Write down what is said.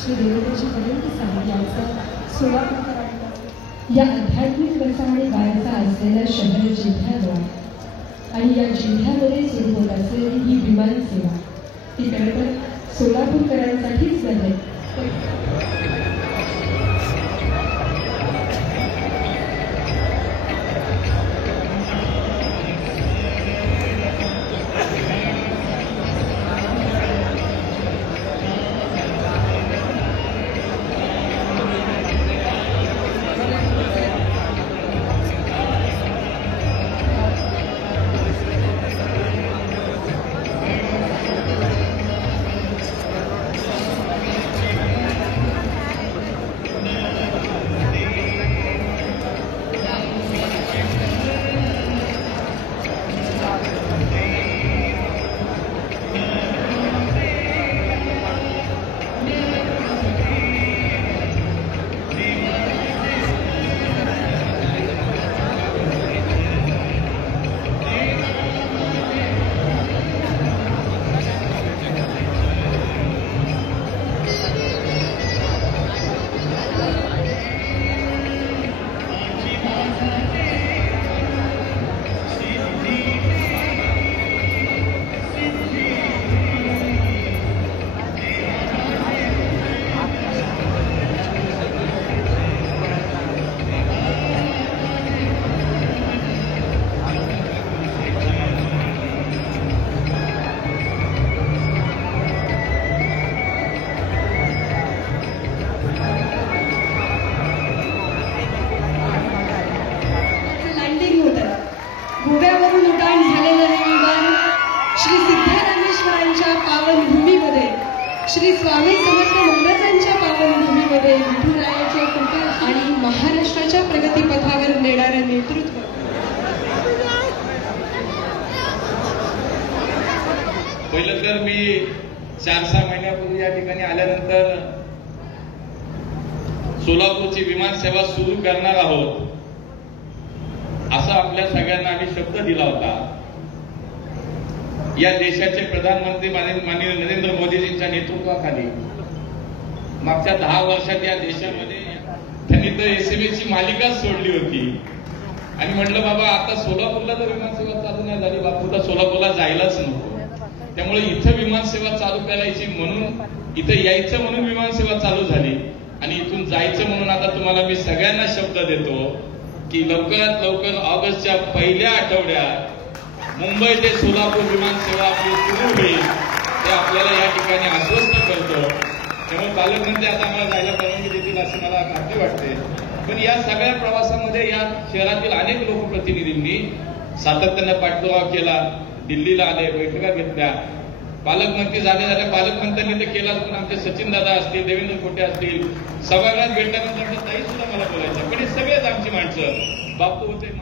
श्री देवतेची पर्यंत सांगितल्याचा सोलापूर या आध्यात्मिक रसा आणि वारसा असलेल्या शहर जिल्ह्याद्वारे आणि या जिल्ह्यामध्ये सुरू होत असलेली ही विमान सेवा ती खरं तर सोलापूरकरांसाठीच नव्हे गोव्यावरून उड्डाण झालेलं हे विमान श्री सिद्धरामेश्वरांच्या पावन भूमीमध्ये श्री स्वामी समर्थ महाराजांच्या पावन भूमीमध्ये विठुरायाच्या कृपा आणि महाराष्ट्राच्या प्रगतीपथावर नेणारं नेतृत्व पहिलं तर मी 4-6 महिन्यापूर्वी या ठिकाणी आल्यानंतर सोलापूरची विमान सेवा सुरू करणार आहोत असा आपल्या सगळ्यांना आम्ही शब्द दिला होता. या देशाचे प्रधानमंत्री माननीय नरेंद्र मोदीजींच्या नेतृत्वाखाली मागच्या 10 वर्षात या देशामध्ये त्यांनी तर एसएमएसची मालिकाच सोडली होती आणि म्हटलं बाबा आता सोलापूरला जर विमान सेवा चालू नाही झाली बापू तर सोलापूरला जायलाच नको. त्यामुळे इथं विमान सेवा चालू करायची म्हणून इथं यायचं म्हणून विमान सेवा चालू झाली आणि इथून जायचं म्हणून आता तुम्हाला मी सगळ्यांना शब्द देतो की लवकरात लवकर ऑगस्टच्या पहिल्या आठवड्यात मुंबई ते सोलापूर विमान सेवा आपली सुरू होईल ते आपल्याला या ठिकाणी आश्वस्त करतो. त्यामुळे पालकमंत्री आता आम्हाला जायला परवानगी देतील अशी मला खात्री वाटते. पण या सगळ्या प्रवासामध्ये या शहरातील अनेक लोकप्रतिनिधींनी सातत्यानं पाठपुरावा केला. दिल्लीला आले, बैठका घेतल्या. पालकमंत्री झाल्या पालकमंत्र्यांनी ते केलाच पण आमचे सचिन दादा असतील, देवेंद्र खोटे असतील, सभागृहात भेटल्यानंतर ताई सुद्धा मला बोलायचं. पण हे सगळेच आमची माणसं बापू होते.